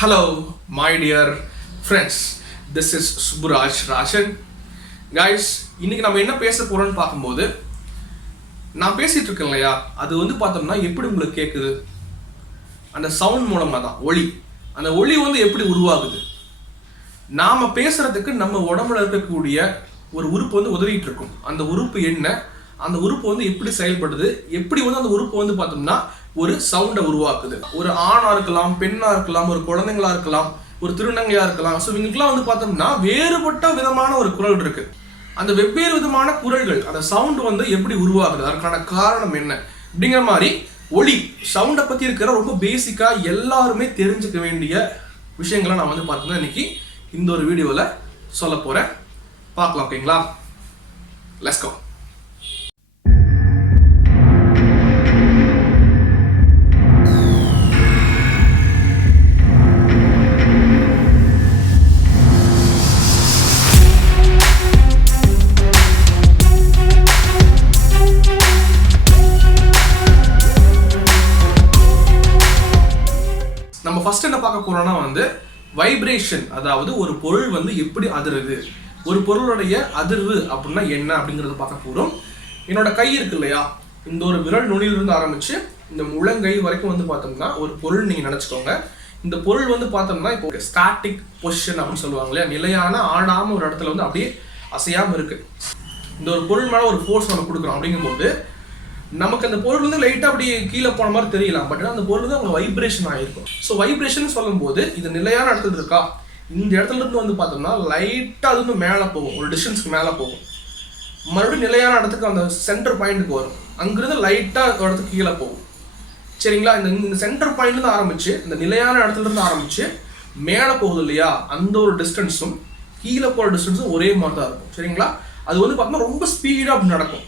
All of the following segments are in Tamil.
Hello, my dear friends. This is Suburaj Rajan. Guys, இன்னைக்கு நம்ம என்ன பேச போறோம்னு பாக்கும்போது நான் பேசிட்டு இருக்கேன் இல்லையா, அது வந்து பார்த்தோம்னா எப்படி உங்களுக்கு கேக்குது? அந்த சவுண்ட் மூலமா தான், ஒலி. அந்த ஒலி வந்து எப்படி உருவாகுது? நாம பேசுறதுக்கு நம்ம உடம்புல இருக்கக்கூடிய ஒரு உறுப்பு வந்து உதவிட்டு இருக்கும். அந்த உறுப்பு என்ன? அந்த உறுப்பு வந்து எப்படி செயல்படுது? எப்படி வந்து அந்த உறுப்பு வந்து பார்த்தோம்னா ஒரு சவுண்டை உருவாக்குது. ஒரு ஆணா இருக்கலாம், பெண்ணா இருக்கலாம், ஒரு குழந்தைங்களா இருக்கலாம், ஒரு திருநங்கையா இருக்கலாம். ஸோ இவங்களுக்குலாம் வந்து பார்த்தோம்னா வேறுபட்ட விதமான ஒரு குரல் இருக்கு. அந்த வெவ்வேறு விதமான குரல்கள், அந்த சவுண்ட் வந்து எப்படி உருவாகுது, அதற்கான காரணம் என்ன அப்படிங்கிற மாதிரி ஒலி சவுண்டை பத்தி இருக்கிற ரொம்ப பேசிக்கா எல்லாருமே தெரிஞ்சுக்க வேண்டிய விஷயங்களை நான் வந்து பார்த்தோம்னா இன்னைக்கு இந்த ஒரு வீடியோல சொல்ல போறேன். பார்க்கலாம், ஓகேங்களா? Let's go. நம்ம ஃபர்ஸ்ட் என்ன பார்க்க போறோம்னா வந்து வைப்ரேஷன், அதாவது ஒரு பொருள் வந்து எப்படி அதிருது, ஒரு பொருளுடைய அதிர்வு அப்படின்னா என்ன அப்படிங்கறத பார்க்க போறோம். என்னோட கை இருக்கு இல்லையா, இந்த ஒரு விரல் நுனியிலிருந்து ஆரம்பிச்சு இந்த முழங்கை வரைக்கும் வந்து பார்த்தோம்னா ஒரு பொருள் நீங்க நினைச்சுக்கோங்க. இந்த பொருள் வந்து பார்த்தோம்னா இப்போ ஸ்டாட்டிக் பொசிஷன் அப்படின்னு சொல்லுவாங்க இல்லையா, நிலையான ஆடாம ஒரு இடத்துல வந்து அப்படியே அசையாம இருக்கு. இந்த ஒரு பொருள் மேல ஒரு ஃபோர்ஸ் நம்ம கொடுக்குறோம் அப்படிங்கும்போது நமக்கு அந்த பொருள் வந்து லைட்டாக அப்படி கீழே போன மாதிரி தெரியலாம், பட் அந்த பொருள் வந்து அவங்க வைப்ரேஷன் ஆகிருக்கும். ஸோ வைப்ரேஷன் சொல்லும்போது இது நிலையான இடத்துல இருக்கா, இந்த இடத்துல இருந்து வந்து பார்த்தோம்னா லைட்டாக அது வந்து மேலே போகும், ஒரு டிஸ்டன்ஸ்க்கு மேலே போகும், மறுபடியும் நிலையான இடத்துக்கு அந்த சென்டர் பாயிண்ட்டுக்கு வரும், அங்கிருந்து லைட்டாக இடத்துக்கு கீழே போகும். சரிங்களா? இந்த சென்டர் பாயிண்ட்லேருந்து ஆரம்பிச்சு இந்த நிலையான இடத்துல இருந்து ஆரம்பிச்சு மேலே போகுது இல்லையா, அந்த ஒரு டிஸ்டன்ஸும் கீழே போகிற டிஸ்டன்ஸும் ஒரே மாதிரி தான் இருக்கும். சரிங்களா? அது வந்து பார்த்தோம்னா ரொம்ப ஸ்பீடாக அப்படி நடக்கும்,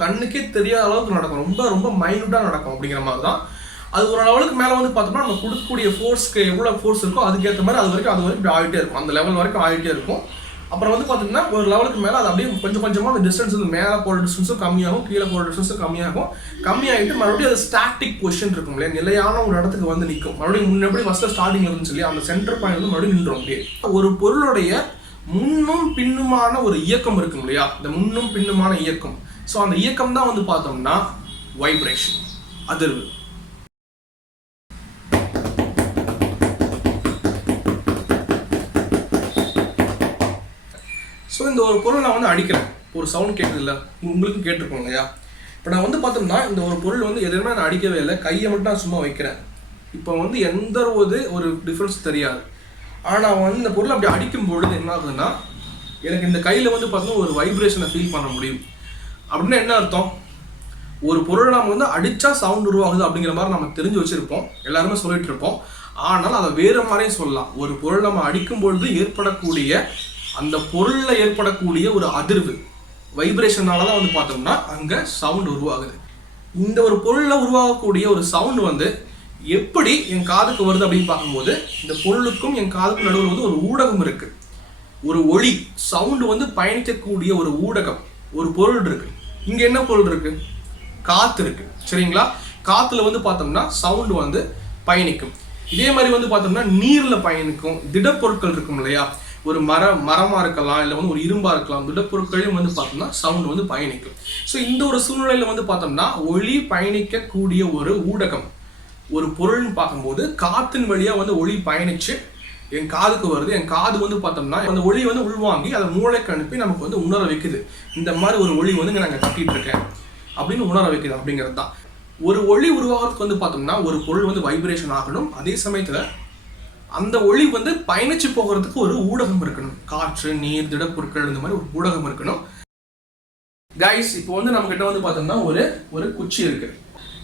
கண்ணுக்கே தெரியாத அளவுக்கு நடக்கும், ரொம்ப ரொம்ப மைனூட்டாக நடக்கும். அப்படிங்கிற மாதிரி தான் அது ஒரு லெவலுக்கு மேலே வந்து பார்த்தோம்னா நம்ம கொடுக்கக்கூடிய ஃபோர்ஸ்க்கு எவ்வளோ ஃபோர்ஸ் இருக்கோ அதுக்கேற்ற மாதிரி அது வரைக்கும் இப்படி ஆகிட்டே இருக்கும், அந்த லெவல் வரைக்கும் ஆகிட்டே இருக்கும். அப்புறம் வந்து பார்த்தீங்கன்னா ஒரு லெவலுக்கு மேலே அது அப்படியே கொஞ்சம் கொஞ்சமாக அந்த டிஸ்டன்ஸ் வந்து மேலே போகிற டிஸ்டன்ஸும் கம்மியாகும், கீழே போகிற டிஸ்டன்ஸும் கம்மியாகிட்டு மறுபடியும் அது ஸ்டாட்டிக் பொசிஷன் இருக்கும் இல்லையா, நிலையான ஒரு இடத்துக்கு வந்து நிற்கும். மறுபடியும் முன்னாடி ஃபர்ஸ்ட் ஸ்டார்டிங் இருந்துச்சு இல்லையா, அந்த சென்டர் பாயிண்ட் வந்து மறுபடியும் நின்றோம். அப்படியே ஒரு பொருளுடைய முன்னும் பின்னுமான ஒரு இயக்கம் இருக்கும் இல்லையா, இந்த முன்னும் பின்னுமான இயக்கம். ஸோ அந்த இயக்கம் தான் வந்து பார்த்தோம்னா வைப்ரேஷன், அதிர்வு. ஸோ இந்த ஒரு பொருள் நான் வந்து அடிக்கிறேன், ஒரு சவுண்ட் கேட்குது இல்லை, உங்களுக்கும் கேட்டிருக்கோம் இல்லையா. இப்போ நான் வந்து பார்த்தோம்னா இந்த ஒரு பொருள் வந்து எதுவுமே நான் அடிக்கவே இல்லை, கையை மட்டும் நான் சும்மா வைக்கிறேன். இப்போ வந்து எந்த ஒரு டிஃப்ரென்ஸ் தெரியாது. ஆனால் வந்து இந்த பொருள் அப்படி அடிக்கும் பொழுது என்ன ஆகுதுன்னா எனக்கு இந்த கையில் வந்து பார்த்தோம்னா ஒரு வைப்ரேஷனை ஃபீல் பண்ண முடியும். அப்படின்னா என்ன அர்த்தம்? ஒரு பொருளை நம்ம வந்து அடித்தா சவுண்ட் உருவாகுது அப்படிங்கிற மாதிரி நம்ம தெரிஞ்சு வச்சுருப்போம், எல்லாருமே சொல்லிட்டு இருப்போம். ஆனால் அதை வேறு மாதிரியும் சொல்லலாம். ஒரு பொருள் நம்ம அடிக்கும் பொழுது ஏற்படக்கூடிய அந்த பொருளில் ஏற்படக்கூடிய ஒரு அதிர்வு வைப்ரேஷனால தான் வந்து பார்த்தோம்னா அங்கே சவுண்ட் உருவாகுது. இந்த ஒரு பொருளில் உருவாகக்கூடிய ஒரு சவுண்டு வந்து எப்படி என் காதுக்கு வருது அப்படின்னு பார்க்கும்போது இந்த பொருளுக்கும் என் காதுக்கும் நடுவில் வந்து ஒரு ஊடகம் இருக்குது, ஒரு ஒளி சவுண்டு வந்து பயணிக்கக்கூடிய ஒரு ஊடகம், ஒரு பொருள் இருக்கு. இங்க என்ன பொருள் இருக்கு? காத்து இருக்கு. சரிங்களா? காத்துல வந்து பார்த்தோம்னா சவுண்ட் வந்து பயணிக்கும். இதே மாதிரி வந்து பார்த்தோம்னா நீர்ல பயணிக்கும். திடப்பொருட்கள் இருக்கும் இல்லையா, ஒரு மரமா இருக்கலாம், இல்லை வந்து ஒரு இரும்பா இருக்கலாம், திடப்பொருட்களையும் வந்து பார்த்தோம்னா சவுண்ட் வந்து பயணிக்கும். ஸோ இந்த ஒரு சூழ்நிலையில வந்து பார்த்தோம்னா ஒளி பயணிக்கக்கூடிய ஒரு ஊடகம், ஒரு பொருள்னு பார்க்கும்போது காத்தின் வழியா வந்து ஒளி பயணிச்சு என் காதுக்கு வருது. என் காது வந்து பார்த்தோம்னா அந்த ஒளி வந்து உள்வாங்கி அதை மூளைக்கு அனுப்பி நமக்கு வந்து உணர வைக்குது. இந்த மாதிரி ஒரு ஒளி வந்து நாங்கள் கட்டிட்டு இருக்கேன் அப்படின்னு உணர வைக்குது. அப்படிங்கிறது தான் ஒரு ஒளி உருவாகிறதுக்கு வந்து பார்த்தோம்னா ஒரு பொருள் வந்து வைப்ரேஷன் ஆகணும். அதே சமயத்தில் அந்த ஒளி வந்து பயணிச்சு போகிறதுக்கு ஒரு ஊடகம் இருக்கணும். காற்று, நீர், திடப்பொருட்கள், இந்த மாதிரி ஒரு ஊடகம் இருக்கணும். கைஸ், இப்போ வந்து நம்ம கிட்ட வந்து பார்த்தோம்னா ஒரு குச்சி இருக்கு.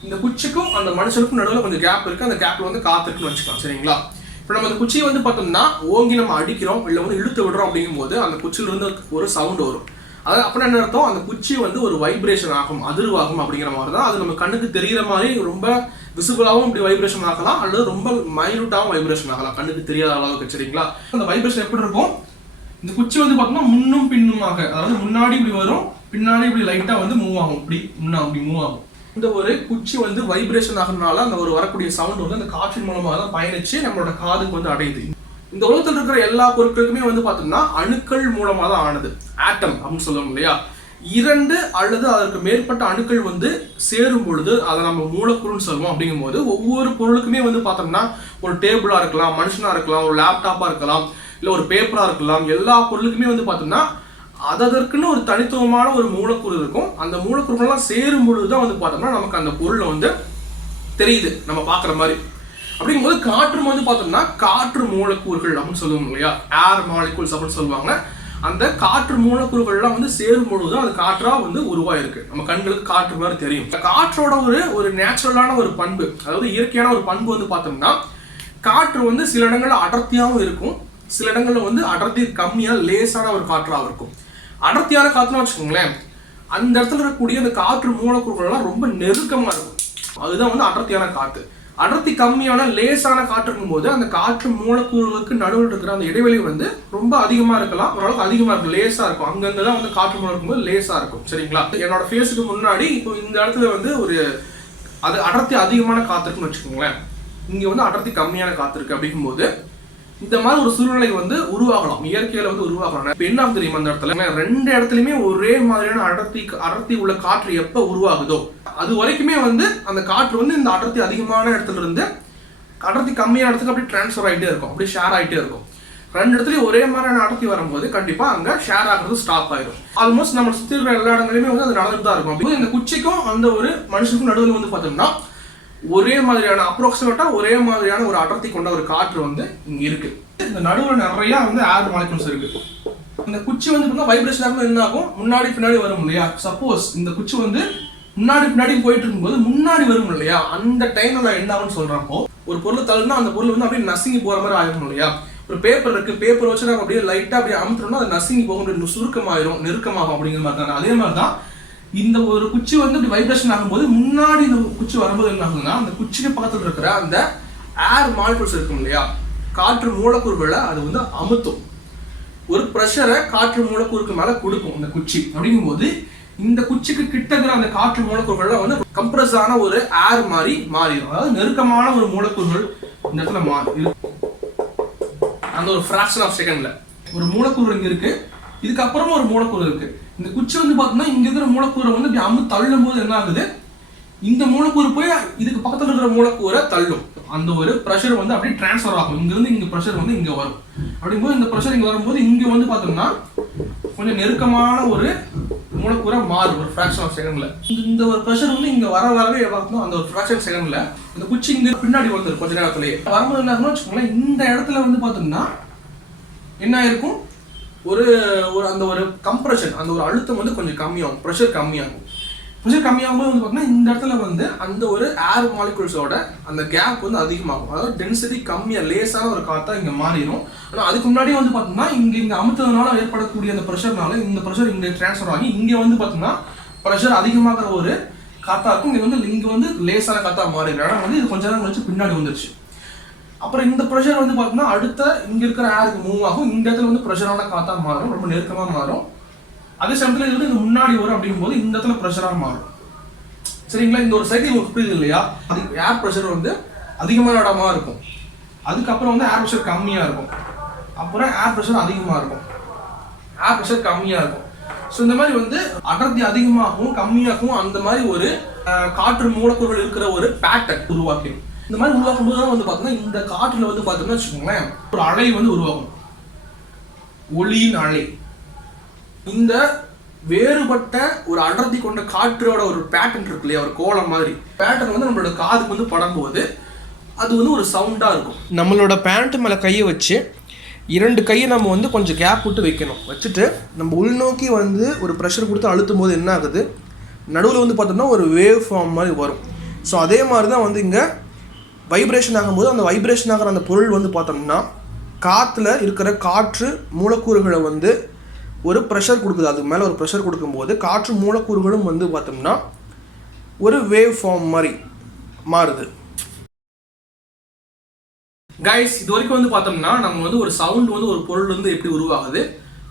இந்த குச்சிக்கும் அந்த மனுஷனுக்கும் நடுவில் கொஞ்சம் கேப் இருக்கு. அந்த கேப்ல வந்து காத்து இருக்குன்னு வச்சுக்கலாம். சரிங்களா? இப்போ நம்ம அந்த குச்சியை வந்து பார்த்தோம்னா ஓங்கி நம்ம அடிக்கிறோம், இல்லை வந்து இழுத்து விடுறோம். அப்படிங்கும்போது அந்த குச்சியிலிருந்து ஒரு சவுண்ட் வரும். அதாவது அப்படின்னா என்ன அர்த்தம்? அந்த குச்சி வந்து ஒரு வைப்ரேஷன் ஆகும், அதிர்வாகும். அப்படிங்கிற மாதிரி தான் அது நம்ம கண்ணுக்கு தெரிகிற மாதிரி ரொம்ப விசிபிளாகவும் இப்படி வைப்ரேஷன் ஆகலாம், அல்லது ரொம்ப மைனூட்டாகவும் வைப்ரேஷன் ஆகலாம், கண்ணுக்கு தெரியாத அளவுக்கு. சரிங்களா? அந்த வைப்ரேஷன் எப்படி இருக்கும்? இந்த குச்சி வந்து பார்த்தோம்னா முன்னும் பின்னுமாக, அதாவது முன்னாடி இப்படி வரும், பின்னாடி இப்படி லைட்டாக வந்து மூவ் ஆகும், இப்படி முன்னா அப்படி மூவ் ஆகும். இந்த ஒரு குச்சி வந்து வைப்ரேஷன் ஆகுறதுனால அந்த ஒரு வரக்கூடிய சவுண்ட் வந்து அந்த காற்றின் மூலமாக தான் பயணிச்சு நம்மளோட காதுக்கு வந்து அடையுது. இந்த உலகத்தில் இருக்கிற எல்லா பொருட்களுக்குமே வந்து பார்த்தோம்னா அணுக்கள் மூலமாக தான் ஆனது. ஆட்டம் அப்படின்னு சொல்லுவோம் இல்லையா? 2 அல்லது அதற்கு மேற்பட்ட அணுக்கள் வந்து சேரும் பொழுது அதை நம்ம மூலக்கூறுன்னு சொல்லுவோம். அப்படிங்கும் போது ஒவ்வொரு பொருளுக்குமே வந்து பார்த்தோம்னா ஒரு டேபிளா இருக்கலாம், மனுஷனா இருக்கலாம், ஒரு லேப்டாப்பா இருக்கலாம், இல்லை ஒரு பேப்பரா இருக்கலாம், எல்லா பொருளுக்குமே வந்து பார்த்தோம்னா அதற்குன்னு ஒரு தனித்துவமான ஒரு மூலக்கூறு இருக்கும். அந்த மூலக்கூறுகள்லாம் சேரும் பொழுதுதான் வந்து பார்த்தோம்னா நமக்கு அந்த பொருள் வந்து தெரியுது நம்ம பார்க்குற மாதிரி. அப்படிங்கும்போது காற்று வந்து பார்த்தோம்னா காற்று மூலக்கூறுகள் அப்படின்னு சொல்லுவாங்க இல்லையா? ஏர் மாலிகூல்ஸ் அப்படின்னு சொல்லுவாங்க. அந்த காற்று மூலக்கூறுகள்லாம் வந்து சேரும் பொழுதுதான் அது காற்றா வந்து உருவாயிருக்கு. நம்ம கண்களுக்கு காற்று மாதிரி தெரியும். காற்றோட ஒரு நேச்சுரலான ஒரு பண்பு, அதாவது இயற்கையான ஒரு பண்பு வந்து பார்த்தோம்னா காற்று வந்து சில இடங்கள்ல அடர்த்தியாகவும் இருக்கும், சில இடங்கள்ல வந்து அடர்த்தி கம்மியா லேசான ஒரு காற்றாக இருக்கும். அடர்த்தியான காற்றுன்னு வச்சுக்கோங்களேன், அந்த இடத்துல இருக்கக்கூடிய அந்த காற்று மூலக்கூறுகள்லாம் ரொம்ப நெருக்கமா இருக்கும். அதுதான் வந்து அடர்த்தியான காற்று. அடர்த்தி கம்மியான லேசான காற்று இருக்கும்போது அந்த காற்று மூலக்கூறுகளுக்கு நடுவில் இருக்கிற அந்த இடைவெளி வந்து ரொம்ப அதிகமா இருக்கலாம், ஓரளவுக்கு அதிகமா இருக்கும், லேசா இருக்கும். அங்கங்கதான் வந்து காற்று மூலம் இருக்கும்போது லேசா இருக்கும். சரிங்களா? என்னோட ஃபேஸுக்கு முன்னாடி இப்போ இந்த இடத்துல வந்து ஒரு அது அடர்த்தி அதிகமான காற்று இருக்குன்னு வச்சுக்கோங்களேன், இங்க வந்து அடர்த்தி கம்மியான காற்று இருக்கு. அப்படிங்கும்போது இந்த மாதிரி ஒரு சூழ்நிலை வந்து உருவாகலாம், இயற்கையில வந்து உருவாகலாம். இப்ப என்ன தெரியுமா, அந்த இடத்துல 2 இடத்துலயுமே ஒரே மாதிரியான அடர்த்தி உள்ள காற்று எப்ப உருவாகுதோ அது வரைக்குமே வந்து அந்த காற்று வந்து இந்த அடர்த்தி அதிகமான இடத்துல இருந்து அடர்த்தி கம்மியான இடத்துக்கு அப்படி டிரான்ஸ்ஃபர் ஆகிட்டே இருக்கும், அப்படி ஷேர் ஆகிட்டே இருக்கும். 2 இடத்துலயும் ஒரே மாதிரியான அடர்த்தி வரும்போது கண்டிப்பா அங்க ஷேர் ஆகுறது ஸ்டாப் ஆயிடும். ஆல்மோஸ்ட் நம்ம சுத்தி இருக்கிற எல்லா இடங்களிலுமே வந்து அது நடந்துட்டு தான் இருக்கும். இந்த குச்சிக்கும் அந்த ஒரு மனுஷனுக்கும் நடுவில் வந்து பார்த்தோம்னா ஒரே மாதிரியான அப்ராக்சிமேட்டா ஒரே மாதிரியான ஒரு அடர்த்தி கொண்ட ஒரு காற்று வந்து இங்க இருக்கு. இந்த நடுவில் நிறைய வந்து ஏர் மாலிகூல்ஸ் இருக்கு. இந்த குச்சி வந்து வைப்ரேஷன் ஆகும், என்ன ஆகும், முன்னாடி பின்னாடி வரும் இல்லையா? சப்போஸ் இந்த குச்சி வந்து முன்னாடி பின்னாடி போயிட்டு இருக்கும்போது முன்னாடி வரும் இல்லையா, அந்த டைம்ல என்ன ஆகும்னு சொல்றப்போ ஒரு பொருள் தள்ளுனா அந்த பொருள் வந்து அப்படியே நசுங்கி போற மாதிரி ஆகும் இல்லையா? ஒரு பேப்பர் இருக்கு, பேப்பர் வச்சு நம்ம அப்படியே லைட்டா அப்படியே அமுத்துறோம்னா அது நசுங்கி போகும், சுருக்கமாயிரும், நெருக்கமாகும். அப்படிங்கிற மாதிரி தான். அதே மாதிரி தான் இந்த ஒரு குச்சி வந்து இப்படி வைப்ரேஷன் ஆகும்போது முன்னாடி இந்த குச்சி வரும்போது என்ன ஆகுதுன்னா அந்த குச்சிக்கு பக்கத்தில் இருக்கிற அந்த ஏர் மாலிகூல்ஸ் இருக்கும் இல்லையா, காற்று மூலக்கூறுகளை அது வந்து அமுத்தும், ஒரு ப்ரெஷரை காற்று மூலக்கூறுக்கு மேல கொடுக்கும் இந்த குச்சி. அப்படிங்கும்போது இந்த குச்சிக்கு கிட்ட இருக்கிற அந்த காற்று மூலக்கூறுகள்லாம் வந்து கம்ப்ரஸ் ஆன ஒரு ஏர் மாதிரி மாறிடும். அதாவது நெருக்கமான ஒரு மூலக்கூறுகள் இந்த இடத்துல மாறி அந்த ஒரு ஃபிராக்ஷன் ஆஃப் செகண்ட்ல ஒரு மூலக்கூறு இங்க இருக்கு, இதுக்கப்புறமா ஒரு மூலக்கூறு இருக்கு. இந்த குச்சி வந்து பார்த்தோம்னா இங்க இருக்கிற மூலக்கூறை வந்து இப்படி அம்மு தள்ளும் போது என்ன ஆகுது, இந்த மூலக்கூறு போய் இதுக்கு பக்கத்தில் இருக்கிற மூலக்கூரை தள்ளும். அந்த ஒரு ப்ரெஷர் வந்து அப்படியே டிரான்ஸ்ஃபர் ஆகும், இங்க இருந்து இங்க ப்ரெஷர் வந்து இங்க வரும். அப்படிங்கும்போது இந்த ப்ரெஷர் இங்க வரும்போது இங்க வந்து பார்த்தோம்னா கொஞ்சம் நெருக்கமான ஒரு மூலக்கூறை மாறும் ஒரு ஃபிராக்ஷன் ஆஃப் செகண்ட்ல. இந்த ஒரு ப்ரெஷர் வந்து இங்க வரவே பார்த்தோம், அந்த ஒரு ஃபிராக்ஷன் செகண்ட்ல இந்த குச்சி இங்க பின்னாடி வந்துடும் கொஞ்ச நேரத்திலேயே. வரும்போது என்ன ஆகும்னு வச்சுக்கோங்களேன், இந்த இடத்துல வந்து பார்த்தோம்னா என்ன ஆயிருக்கும், ஒரு அந்த ஒரு கம்ப்ரெஷன், அந்த ஒரு அழுத்தம் வந்து கொஞ்சம் கம்மியாகும், ப்ரெஷர் கம்மியாகும். ப்ரெஷர் கம்மியாகும்போது வந்து பார்த்தீங்கன்னா இந்த இடத்துல வந்து அந்த ஒரு ஏர் மாலிகூல்ஸோட அந்த கேப் வந்து அதிகமாகும். அதாவது டென்சிட்டி கம்மியாக லேசான ஒரு காற்றா இங்கே மாறிடும். ஆனால் அதுக்கு முன்னாடியே வந்து பார்த்தோம்னா இங்கே அமுத்ததுனால ஏற்படக்கூடிய அந்த ப்ரெஷர்னால இந்த ப்ரெஷர் இங்கே டிரான்ஸ்ஃபர் ஆகி இங்கே வந்து பார்த்தோம்னா ப்ரெஷர் அதிகமாகிற ஒரு காற்றா இருக்கும். இங்கே வந்து லேசான காற்றா மாறிடும். ஆனால் வந்து இது கொஞ்ச நேரம் கழிச்சு பின்னாடி வந்துருச்சு. அப்புறம் இந்த ப்ரெஷர் வந்து பார்த்தோம்னா அடுத்த இங்க இருக்கிற ஏருக்கு மூவ் ஆகும், இந்த இடத்துல வந்து ப்ரெஷரான காற்றா மாறும், ரொம்ப நெருக்கமாக மாறும். அதே சமயத்தில் இது வந்து இது முன்னாடி வரும். அப்படிங்கும்போது இந்த இடத்துல ப்ரெஷராக மாறும். சரிங்களா? இந்த ஒரு சைக்கிள் உங்களுக்கு புரியுது இல்லையா? அது ஏர் ப்ரெஷர் வந்து அதிகமான இடமா இருக்கும், அதுக்கப்புறம் வந்து ஏர் ப்ரெஷர் கம்மியாக இருக்கும், அப்புறம் ஏர் ப்ரெஷர் அதிகமாக இருக்கும், ஏர் ப்ரெஷர் கம்மியாக இருக்கும். ஸோ இந்த மாதிரி வந்து அடர்த்தி அதிகமாகவும் கம்மியாகவும் அந்த மாதிரி ஒரு காற்று மூலக்கூறுகள் இருக்கிற ஒரு பேட்டர்ன் உருவாக்கிடும். இந்த மாதிரி உருவாக்கும் போது தான் வந்து பார்த்தோம்னா இந்த காற்றுல வந்து பார்த்தோம்னா வச்சுக்கோங்களேன் ஒரு அலை வந்து உருவாகும், ஒளியின் அலை. இந்த வேறுபட்ட ஒரு அடர்த்தி கொண்ட காற்றோட ஒரு பேட்டர்ன் இருக்கு இல்லையா, ஒரு கோலம் மாதிரி பேட்டர்ன் வந்து நம்மளோட காதுக்கு வந்து படும்போது அது வந்து ஒரு சவுண்டா இருக்கும். நம்மளோட பேண்ட் மேல கையை வச்சு 2 கையை நம்ம வந்து கொஞ்சம் கேப் விட்டு வைக்கணும். வச்சுட்டு நம்ம உள்நோக்கி வந்து ஒரு ப்ரெஷர் கொடுத்து அழுத்தும் போது என்ன ஆகுது, நடுவில் வந்து பார்த்தோம்னா ஒரு வேவ் ஃபார்ம் மாதிரி வரும். ஸோ அதே மாதிரி தான் வந்து இங்கே வைப்ரேஷன் ஆகும்போது அந்த வைப்ரேஷன் ஆகிற அந்த பொருள் வந்து பார்த்தோம்னா காற்றுல இருக்கிற காற்று மூலக்கூறுகளை வந்து ஒரு ப்ரெஷர் கொடுக்குது, அதுக்கு மேலே ஒரு ப்ரெஷர் கொடுக்கும்போது காற்று மூலக்கூறுகளும் வந்து பார்த்தோம்னா ஒரு வேவ் ஃபார்ம் மாதிரி மாறுது. கைஸ், இது வரைக்கும் வந்து பார்த்தோம்னா நம்ம வந்து ஒரு சவுண்ட் வந்து ஒரு பொருள் வந்து எப்படி உருவாகுது,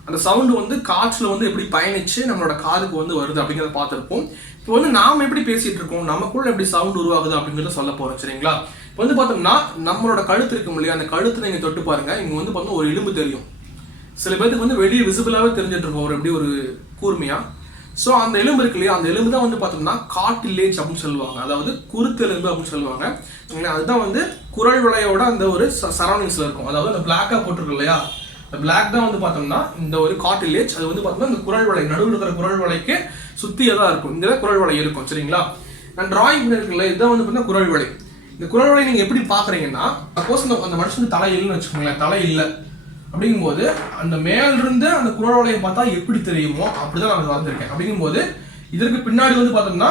அந்த சவுண்டு வந்து காற்றுல வந்து எப்படி பயணிச்சு நம்மளோட காதுக்கு வந்து வருது அப்படிங்கிறத பார்த்துருப்போம். இப்போ வந்து நாம எப்படி பேசிட்டு இருக்கோம், நமக்குள்ள எப்படி சவுண்ட் உருவாகுது அப்படிங்கிறத சொல்ல போறோம். சரிங்களா? இப்போ வந்து பார்த்தோம்னா நம்மளோட கழுத்து இருக்கும் இல்லையா, அந்த கழுத்தை நீங்க தொட்டு பாருங்க. இங்க வந்து பார்த்தோம்னா ஒரு எலும்பு தெரியும். சில பேருக்கு வந்து வெளியே விசிபிளாவே தெரிஞ்சிட்டு இருக்கும் ஒரு எப்படி ஒரு கூர்மையா. ஸோ அந்த எலும்பு இருக்கு இல்லையா, அந்த எலும்பு தான் வந்து பார்த்தோம்னா கார்டிலேஜ் அப்படின்னு சொல்லுவாங்க, அதாவது குருத்தெலும்பு அப்படின்னு சொல்லுவாங்க. அதுதான் வந்து குரல் வளையோட அந்த ஒரு சரௌண்டிங்ஸ்ல இருக்கும். அதாவது அந்த பிளாக்கா போட்டிருக்கு இல்லையா, அந்த பிளாக் தான் வந்து பார்த்தோம்னா இந்த ஒரு கார்டிலேஜ். அது வந்து பார்த்தோம்னா இந்த குரல் வளை நடுவில் இருக்கிற குரல் வளைக்கு சுத்தியே தான் இருக்கும். இங்கே குரல் வளை இருக்கும். சரிங்களா? நான் டிராயிங் பண்ணிருக்கல, இதுதான் வந்து பார்த்தீங்கன்னா குரல் வளை. இந்த குரல் வளை நீங்க எப்படி பாக்குறீங்கன்னா, சப்போஸ் அந்த மனுஷனுக்கு தலை இல்லைன்னு வச்சுக்கோங்களேன், தலை இல்லை அப்படிங்கும்போது அந்த மேல இருந்து அந்த குரல் வளையை பார்த்தா எப்படி தெரியுமோ அப்படிதான் நான் வந்திருக்கேன். அப்படிங்கும்போது இதற்கு பின்னாடி வந்து பார்த்தோம்னா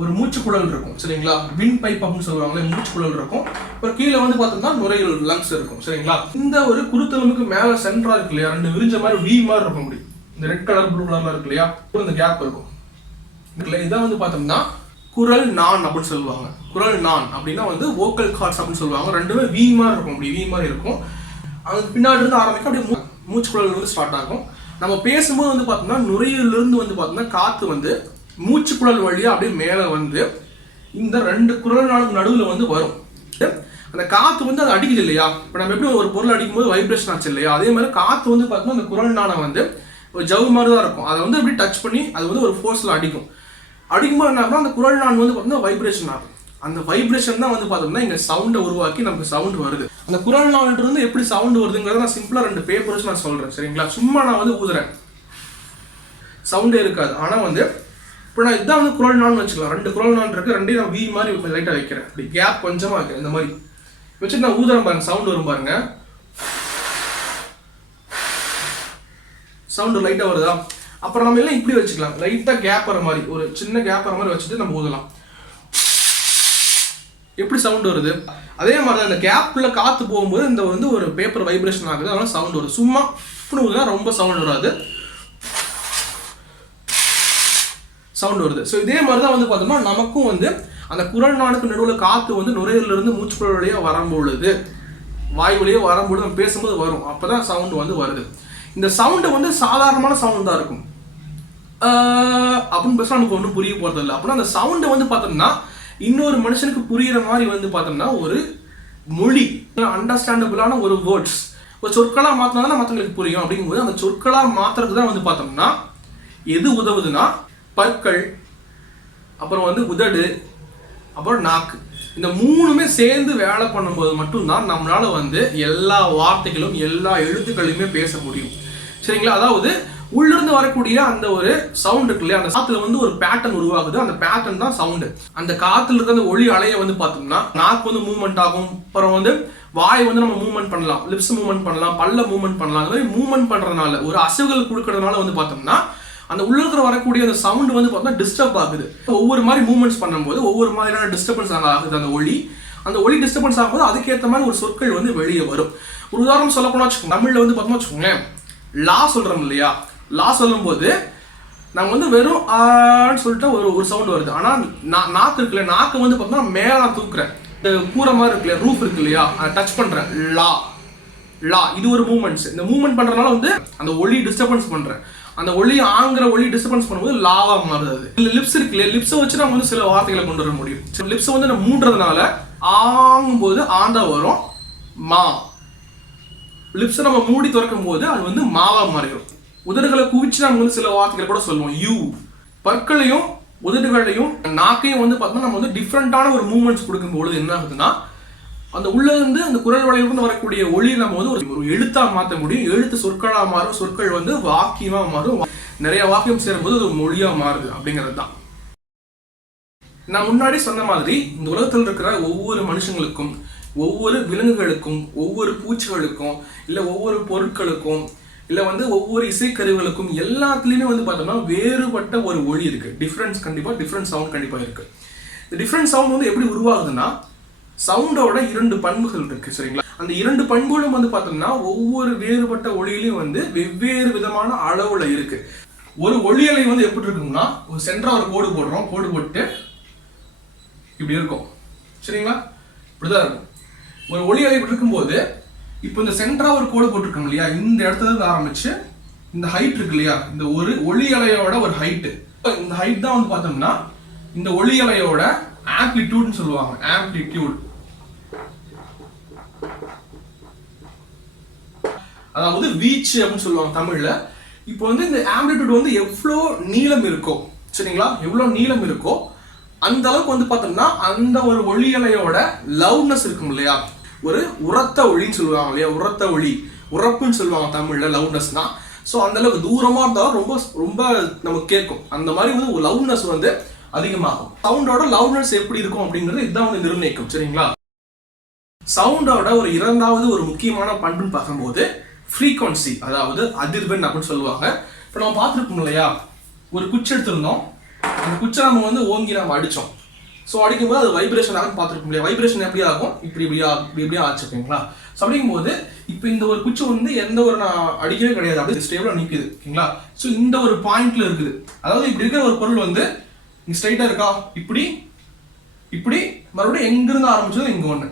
ஒரு மூச்சுக்குழல் இருக்கும். சரிங்களா? வின் பைப் அப்படின்னு சொல்லுவாங்களே, மூச்சுக்குழல் இருக்கும். அப்புறம் கீழே வந்து பார்த்தோம்னா நுரையீரல் லங்ஸ் இருக்கும். சரிங்களா? இந்த ஒரு குருத்தெலும்புக்கு மேல சென்டரா இருக்கு இல்லையா, ரெண்டு விரிஞ்ச மாதிரி வி மாதிரி இருக்கும். அப்படி இந்த ரெட் கலர் ப்ளூ கலர்ல இருக்கு இல்லையா, இந்த கேப் இருக்கும். இதான் வந்து பார்த்தோம்னா குரல் நான் அப்படின்னு சொல்லுவாங்க. குரல் நான் அப்படின்னா வந்து வோக்கல் கார்ட்ஸ் அப்படின்னு சொல்லுவாங்க. ரெண்டுமே வி மாதிரி இருக்கும். அப்படி வி மாதிரி இருக்கும். அதுக்கு பின்னாடி இருந்து ஆரம்பிக்கும், அப்படியே மூச்சுக்குழல் வந்து ஸ்டார்ட் ஆகும். நம்ம பேசும்போது வந்து பார்த்தோம்னா நுரையீரலிருந்து வந்து பார்த்தோம்னா காத்து வந்து மூச்சுக்குழல் வழியா அப்படியே மேலே வந்து இந்த ரெண்டு குரல் நாளுக்கு நடுவில் வந்து வரும். அந்த காத்து வந்து அது அடிக்குது இல்லையா, இப்போ நம்ம எப்படி ஒரு பொருள் அடிக்கும் போது வைப்ரேஷன் ஆச்சு இல்லையா, அதே மாதிரி காத்து வந்து பார்த்தோம்னா அந்த குரல் நாணை வந்து ஒரு ஜவு மாதிரி தான் இருக்கும். அதை வந்து அப்படி டச் பண்ணி அது வந்து ஒரு ஃபோர்ஸில் அடிக்கும்போது என்ன ஆகும், அந்த குரல் நான் வந்து பார்த்தோம்னா வைப்ரேஷன் ஆகும். அந்த வைப்ரேஷன் தான் வந்து பார்த்தோம்னா இங்கே சவுண்டை உருவாக்கி நமக்கு சவுண்ட் வருது. அந்த குரல் நாள்ல இருந்து எப்படி சவுண்ட் வருதுங்கிறத நான் சிம்பிளா 2 பேப்பர் வச்சு நான் சொல்றேன். சரிங்களா? சும்மா நான் வந்து ஊதுறேன், சவுண்டே இருக்காது. ஆனா வந்து இப்போ நான் இதான் வந்து குரல் நாள்னு வச்சுக்கலாம். 2 குரல் நாள் இருக்கு, ரெண்டையும் நான் வி மாதிரி லைட்டா வைக்கிறேன். அப்படி கேப் கொஞ்சமா வைக்கிறேன். இந்த மாதிரி வச்சுட்டு நான் ஊதுறேன் பாருங்க, சவுண்ட் வரும் பாருங்க. சவுண்ட் லைட்டா வருதா? அப்புறம் நம்ம எல்லாம் இப்படி வச்சுக்கலாம், லைட்டா கேப் வர மாதிரி, ஒரு சின்ன கேப் வர மாதிரி வச்சுட்டு நம்ம ஊதலாம். எப்படி சவுண்ட் வருது? அதே மாதிரி அந்த கேப்குள்ள காத்து போகும்போது இந்த வந்து ஒரு பேப்பர் வைப்ரேஷன் ஆகுது, அதனால சவுண்ட் வரும். சும்மா ரொம்ப சவுண்ட் வராது, சவுண்ட் வருது. ஸோ இதே மாதிரி தான் வந்து பார்த்தோம்னா நமக்கும் வந்து அந்த குரல் நாளுக்கு நடுவில் காத்து வந்து நுரையீரல இருந்து மூச்சுக்குழல் வழியா வரும்பொழுது, வாய் வழியா வரும்பொழுது நம்ம பேசும்போது வரும். அப்பதான் சவுண்ட் வந்து வருது. இந்த சவுண்டு வந்து சாதாரணமான சவுண்ட் தான் இருக்கும். அப்படின்னு பேச நமக்கு ஒன்றும் புரிய போறது இல்லை. அப்படின்னா அந்த சவுண்டை வந்து பார்த்தோம்னா இன்னொரு மனுஷனுக்கு புரியுற மாதிரி வந்து பார்த்தோம்னா ஒரு மொழி, அண்டர்ஸ்டாண்டபிளான ஒரு வேர்ட்ஸ், ஒரு சொற்களா மாத்தினா தான் மற்றவங்களுக்கு புரியும். அப்படிங்கும்போது அந்த சொற்களா மாத்துறதுக்கு தான் வந்து பார்த்தோம்னா எது உதவுதுன்னா பற்கள், அப்புறம் வந்து உதடு, அப்புறம் நாக்கு, இந்த 3மே சேர்ந்து வேலை பண்ணும்போது மட்டும்தான் நம்மளால வந்து எல்லா வார்த்தைகளும் எல்லா எழுத்துக்களையுமே பேச முடியும். சரிங்களா? அதாவது உள்ளிருந்து வரக்கூடிய அந்த ஒரு சவுண்ட் இருக்கு இல்லையா, அந்த காத்துல வந்து ஒரு பேட்டர்ன் உருவாகுது. அந்த பேட்டர்ன் தான் சவுண்டு. அந்த காத்துல இருக்க அந்த ஒளி அலையை வந்து பார்த்தோம்னா நாக்கு வந்து மூவ்மெண்ட் ஆகும். அப்புறம் வந்து வாய் வந்து நம்ம மூவ்மெண்ட் பண்ணலாம், லிப்ஸ் மூவ்மெண்ட் பண்ணலாம், பல்ல மூவ்மெண்ட் பண்ணலாம். அந்த மாதிரி மூவ்மெண்ட் பண்றதுனால, ஒரு அசைவுகள் கொடுக்கறதுனால வந்து பார்த்தோம்னா அந்த உள்ள இருக்கிற வரக்கூடிய அந்த சவுண்ட் வந்து பார்த்தோம்னா டிஸ்டர்ப் ஆகுது. ஒவ்வொரு மாதிரி மூவ்மெண்ட்ஸ் பண்ணும்போது ஒவ்வொரு மாதிரியான டிஸ்டர்பன்ஸ் ஆகுது. அந்த ஒளி டிஸ்டர்பன்ஸ் ஆகும்போது அதுக்கேற்ற மாதிரி ஒரு சொற்கள் வந்து வெளியே வரும். ஒரு உதாரணம் சொல்ல போனா வச்சுக்கோங்க, தமிழ்ல வந்து பார்த்தோம்னா வச்சுக்கோங்களேன், லா சொல்றோம் இல்லையா, லா சொல்லும் போது நம்ம வந்து வெறும் ஆன்னு சொல்லிட்டு ஒரு சவுண்ட் வருது. ஆனா நாக்கு இருக்குல்ல, நாக்கு வந்து பார்த்தோம்னா மேல நான் தூக்குறேன், இந்த கூரை மாதிரி இருக்குல்ல, ரூஃப் இருக்கு இல்லையா, அதை டச் பண்றேன், லா லா. இது ஒரு மூவ்மெண்ட்ஸ். இந்த மூவ்மெண்ட் பண்றதுனால வந்து அந்த ஒளி டிஸ்டர்பன்ஸ் பண்றேன். அந்த ஒளி ஆங்கிற ஒளி டிஸ்டர்பன்ஸ் பண்ணும்போது லாவா மாறுது. இல்ல லிப்ஸ் இருக்கு இல்லையா, லிப்ஸை வச்சு நம்ம வந்து சில வார்த்தைகளை கொண்டு வர முடியும். லிப்ஸை வந்து நம்ம மூடுறதுனால ஆங்கும் போது ஆண்டா வரும், மா. லிப்ஸை நம்ம மூடி திறக்கும் போது அது வந்து மாவா மாறிடும். உதடுகளை குவிச்சு நம்ம வந்து சில வார்த்தைகள் கூட சொல்லுவோம், யூ. பற்களையும் உதடுகளையும் நாக்கையும் வந்து பார்த்தோம்னா நம்ம வந்து டிஃப்ரெண்டான ஒரு மூவ்மெண்ட்ஸ் கொடுக்கும்போது என்ன ஆகுதுன்னா அந்த உள்ள இருந்து அந்த குரல் வளையிலிருந்து வரக்கூடிய ஒளி நம்ம வந்து ஒரு எழுத்தா மாற்ற முடியும். எழுத்து சொற்களா மாறும், சொற்கள் வந்து வாக்கியமா மாறும், நிறைய வாக்கியம் சேரும்போது அது ஒரு மொழியா மாறுது. அப்படிங்கிறது தான் நான் முன்னாடி சொன்ன மாதிரி இந்த உலகத்தில் இருக்கிற ஒவ்வொரு மனுஷங்களுக்கும், ஒவ்வொரு விலங்குகளுக்கும், ஒவ்வொரு பூச்சிகளுக்கும், இல்லை ஒவ்வொரு பொருட்களுக்கும், இல்லை வந்து ஒவ்வொரு இசைக்கருவிகளுக்கும் எல்லாத்துலேயுமே வந்து பார்த்தோம்னா வேறுபட்ட ஒரு ஒளி இருக்கு. டிஃப்ரென்ஸ் கண்டிப்பாக, டிஃப்ரெண்ட் சவுண்ட் கண்டிப்பாக இருக்கு. இந்த டிஃப்ரெண்ட் சவுண்ட் வந்து எப்படி உருவாகுதுன்னா சவுண்டோட 2 பண்புகள் இருக்கு. சரிங்களா? அந்த 2 பண்புகளும் வந்து பார்த்தோம்னா ஒவ்வொரு வேறுபட்ட ஒளியிலையும் வந்து வெவ்வேறு விதமான அளவுல இருக்கு. ஒரு ஒளி அலை வந்து எப்படி இருக்கும்னா ஒரு சென்டரா ஒரு கோடு போடுறோம், கோடு போட்டு இப்படி இருக்கும். சரிங்களா? இப்படிதான் இருக்கும். ஒரு ஒளி அலை இப்படி இருக்கும்போது இப்போ இந்த சென்டரா ஒரு கோடு போட்டிருக்கோம் இல்லையா, இந்த இடத்துல இருந்து ஆரம்பிச்சு இந்த ஹைட் இருக்கு இல்லையா, இந்த ஒரு ஒளி அலையோட ஒரு ஹைட், இந்த ஹைட் தான் வந்து பார்த்தோம்னா இந்த ஒளி அலையோட ஆம்ப்ளிடியூட்னு சொல்லுவாங்க. ஆம்ப்ளிடியூட் அதாவது வீச்சு அப்படின்னு சொல்லுவாங்க தமிழ்ல. இப்போ வந்து இந்த ஆம்ப்ளிடியூட் வந்து எவ்வளோ நீளம் இருக்கோ, சரிங்களா, எவ்வளோ நீளம் இருக்கோ அந்த அளவுக்கு வந்து பார்த்தோம்னா அந்த ஒரு ஒளி அலையோட லவுட்னஸ் இருக்கும் இல்லையா, ஒரு உரத்த ஒளின்னு சொல்லுவாங்க இல்லையா, உரத்த ஒளி, உரப்புன்னு சொல்லுவாங்க தமிழ்ல லவுட்னஸ்னா. ஸோ அந்த அளவுக்கு தூரமா இருந்தாலும் ரொம்ப ரொம்ப நமக்கு கேட்கும். அந்த மாதிரி வந்து லவுட்னஸ் வந்து அதிகமாகும். சவுண்டோட லவுட்னஸ் எப்படி இருக்கும் அப்படிங்கிறது இதுதான் வந்து நிர்ணயிக்கும். சரிங்களா, சவுண்டோட ஒரு இரண்டாவது ஒரு முக்கியமான பண்புன்னு பார்க்கும்போது ஃப்ரீக்வன்சி, அதாவது அதிர்வெண் அப்படின்னு சொல்லுவாங்க. இப்போ நம்ம பார்த்துருப்போம் இல்லையா, ஒரு குச்சி எடுத்திருந்தோம், அந்த குச்சை நம்ம வந்து ஓங்கி நம்ம அடித்தோம். ஸோ அடிக்கும்போது அது வைப்ரேஷன் ஆகும் பார்த்துருக்கோம் இல்லையா. வைப்ரேஷன் எப்படி ஆகும், இப்படியா ஆச்சுங்களா. ஸோ அப்படிங்கும்போது இப்போ இந்த ஒரு குச்சி வந்து எந்த ஒரு நான் அடிக்கவே கிடையாது, அப்படியே ஸ்டேபிளாக நிற்குது ஓகேங்களா. ஸோ இந்த ஒரு பாயிண்ட்ல இருக்குது, அதாவது இப்படி இருக்கிற ஒரு பொருள் வந்து இங்கே ஸ்ட்ரைட்டாக இருக்கா, இப்படி மறுபடியும் எங்கிருந்து ஆரம்பிச்சது இங்கே ஒன்று.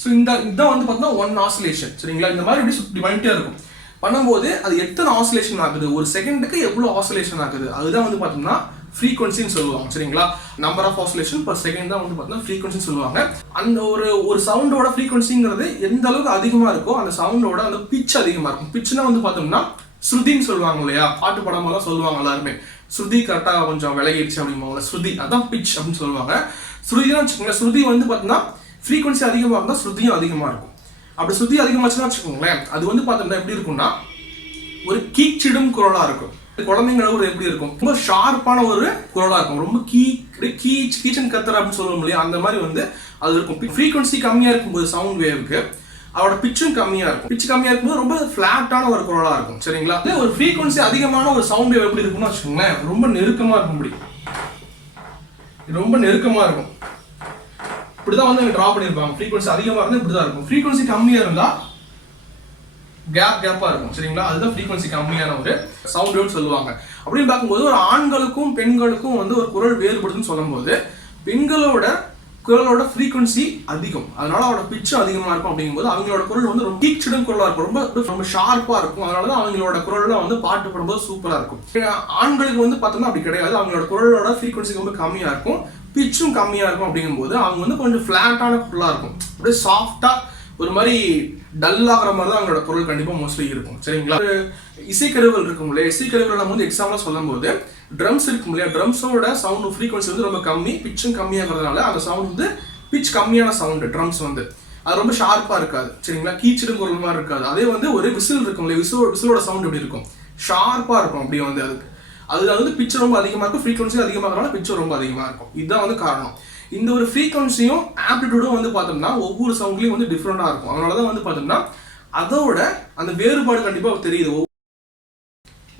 ஸோ இதான் வந்து பார்த்தீங்கன்னா ஒன் ஆசிலேஷன். சரிங்களா, இந்த மாதிரி இப்படி பண்ணிட்டே இருக்கும். பண்ணும்போது அது எத்தனை ஆசிலேஷன் ஆகுது, ஒரு செகண்டுக்கு எவ்வளோ ஆசிலேஷன் ஆகுது, அதுதான் வந்து பார்த்தோம்னா ஃப்ரீக்வன்சின்னு சொல்லுவாங்க. சரிங்களா, number of oscillation per second தான் வந்து பார்த்தீங்கன்னா ஃப்ரீக்வன்சின்னு சொல்லுவாங்க. அந்த ஒரு சவுண்டோட ஃப்ரீக்வன்சிங்கிறது எந்த அளவுக்கு அதிகமாக இருக்கோ அந்த சவுண்டோட அந்த பிச் அதிகமாக இருக்கும். பிச்சுனா வந்து பார்த்தோம்னா ஸ்ருதின்னு சொல்லுவாங்க இல்லையா, பாட்டு படமெல்லாம் சொல்லுவாங்க எல்லாருமே, ஸ்ருதி கரெக்டாக கொஞ்சம் விலகிடுச்சு அப்படிம்பாங்க, ஸ்ருதி அதான் பிச் அப்படின்னு சொல்லுவாங்க. ஸ்ருதி தான் வச்சுக்கோங்களேன், ஸ்ருதி வந்து பார்த்தீங்கன்னா ஃப்ரீக்வன்சி அதிகமாக இருந்தால் ஸ்ருதியும் அதிகமாக இருக்கும். அப்படி ஸ்ருதி அதிகமாச்சுன்னா வச்சுக்கோங்களேன், அது வந்து பார்த்தோம்னா எப்படி இருக்கும்னா ஒரு கீச்சிடும் குரலாக இருக்கும். குழந்தைங்கள ஒரு எப்படி இருக்கும், ரொம்ப ஷார்ப்பான ஒரு குரலாக இருக்கும், ரொம்ப கீச்சன் கத்துற அப்படின்னு சொல்லுவோம் இல்லையா, அந்த மாதிரி வந்து அது இருக்கும். ஃப்ரீக்வன்சி கம்மியாக இருக்கும்போது சவுண்ட் வேவுக்கு அதோட பிச்சும் கம்மியாக இருக்கும். பிச்சு கம்மியாக இருக்கும்போது ரொம்ப ஃபிளாட்டான ஒரு குரலாக இருக்கும். சரிங்களா, ஒரு ஃப்ரீக்வன்சி அதிகமான ஒரு சவுண்ட் வேவ் எப்படி இருக்கும்னு வச்சுக்கோங்களேன், ரொம்ப நெருக்கமாக இருக்கும். ரொம்ப நெருக்கமாக இருக்கும். இப்படிதான் வந்து ட்ரா பண்ணியிருப்பாங்க. ஃப்ரீக்வன்சி அதிகமாக இருந்தால் இப்படிதான் இருக்கும், ஃப்ரீக்வன்சி கம்மியாக இருந்தால் கேப்பா இருக்கும். சரிங்களா, அதுதான் ஃப்ரீக்வன்சி கம்மியான ஒரு சவுண்ட் வேவ்னு சொல்லுவாங்க. அப்படின்னு பார்க்கும்போது ஒரு ஆண்களுக்கும் பெண்களுக்கும் வந்து ஒரு குரல் வேறுபடுதுன்னு சொல்லும்போது பெண்களோட குரலோட ஃப்ரீக்வன்சி அதிகம், அதனால அவரோட பிச்சும் அதிகமாக இருக்கும். அப்படிங்கும்போது அவங்களோட குரல் வந்து ரொம்ப கீச்சிடும் குரலாக இருக்கும், ரொம்ப ஷார்ப்பாக இருக்கும். அதனால தான் அவங்களோட குரலில் வந்து பாட்டு பாடும்போது சூப்பராக இருக்கும். ஆண்களுக்கு வந்து பார்த்தோம்னா அப்படி கிடையாது, அவங்களோட குரலோட ஃப்ரீக்வன்சி ரொம்ப கம்மியாக இருக்கும், பிச்சும் கம்மியாக இருக்கும். அப்படிங்கும்போது அவங்க வந்து கொஞ்சம் ஃப்ளாட்டான குரலாக இருக்கும், அப்படியே சாஃப்டாக ஒரு மாதிரி டல் ஆகிற மாதிரி தான் அவங்களோட குரல் கண்டிப்பாக மோஸ்ட்லி இருக்கும். சரிங்களா, இசைக்கருவிகள் இருக்கும் இல்லையா, இசைக்கருவிகள் நம்ம வந்து எக்ஸாம்பிளாக சொல்லும் போது ட்ரம்ஸ் இருக்கும் இல்லையா, ட்ரம்ஸோட சவுண்ட் ஃப்ரீக்வன்சி வந்து ரொம்ப கம்மி, பிச்சும் கம்மியாகிறதுனால அந்த சவுண்ட் வந்து பிச் கம்மியான சவுண்டு. ட்ரம்ஸ் வந்து அது ரொம்ப ஷார்ப்பாக இருக்காது. சரிங்களா, கீச்சிடும் குரல் மாதிரி இருக்காது. அதே வந்து ஒரு விசில் இருக்கும் இல்லையா, விசிலோட சவுண்ட் எப்படி இருக்கும், ஷார்ப்பாக இருக்கும். அப்படியே வந்து அதுல வந்து பிச்சு ரொம்ப அதிகமாக இருக்கும், ஃப்ரீக்வன்சி அதிகமாகிறதுனால பிச்சும் ரொம்ப அதிகமாக இருக்கும். இதுதான் வந்து காரணம். இந்த ஒரு ஃப்ரீக்வன்சியும் ஆம்ப்ளிடியூடும் வந்து பார்த்தோம்னா ஒவ்வொரு சவுண்ட்லையும் வந்து டிஃப்ரெண்டாக இருக்கும். அதனால தான் வந்து பார்த்தோம்னா அதோட அந்த வேறுபாடு கண்டிப்பாக தெரியுது.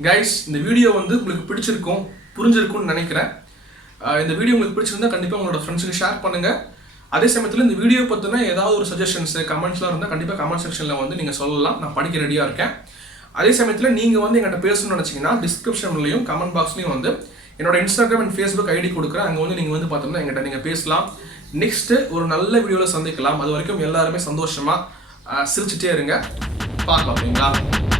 கைஸ், இந்த வீடியோ வந்து உங்களுக்கு பிடிச்சிருக்கும், புரிஞ்சிருக்கும்னு நினைக்கிறேன். இந்த வீடியோ உங்களுக்கு பிடிச்சிருந்தா கண்டிப்பாக உங்களோட ஃப்ரெண்ட்ஸுக்கு ஷேர் பண்ணுங்கள். அதே சமயத்தில் இந்த வீடியோ பற்றின ஏதாவது ஒரு சஜஷன்ஸ் கமெண்ட்ஸ்லாம் இருந்தால் கண்டிப்பாக கமெண்ட் செக்ஷனில் வந்து நீங்கள் சொல்லலாம், நான் படிக்க ரெடியாக இருக்கேன். அதே சமயத்தில் நீங்கள் வந்து எங்கிட்ட பேசணும்னு நினச்சிங்கன்னா டிஸ்கிரிப்ஷன்லையும் கமெண்ட் பாக்ஸ்லையும் வந்து என்னோட இன்ஸ்டாகிராம் அண்ட் ஃபேஸ்புக் ஐடி கொடுக்குறேன், அங்கே வந்து நீங்கள் வந்து பார்த்தோம்னா எங்கிட்ட நீங்கள் பேசலாம். நெக்ஸ்ட்டு ஒரு நல்ல வீடியோவில் சந்திக்கலாம். அது வரைக்கும் எல்லாருமே சந்தோஷமாக சிரிச்சுட்டே இருங்க. பார்க்கலாம்.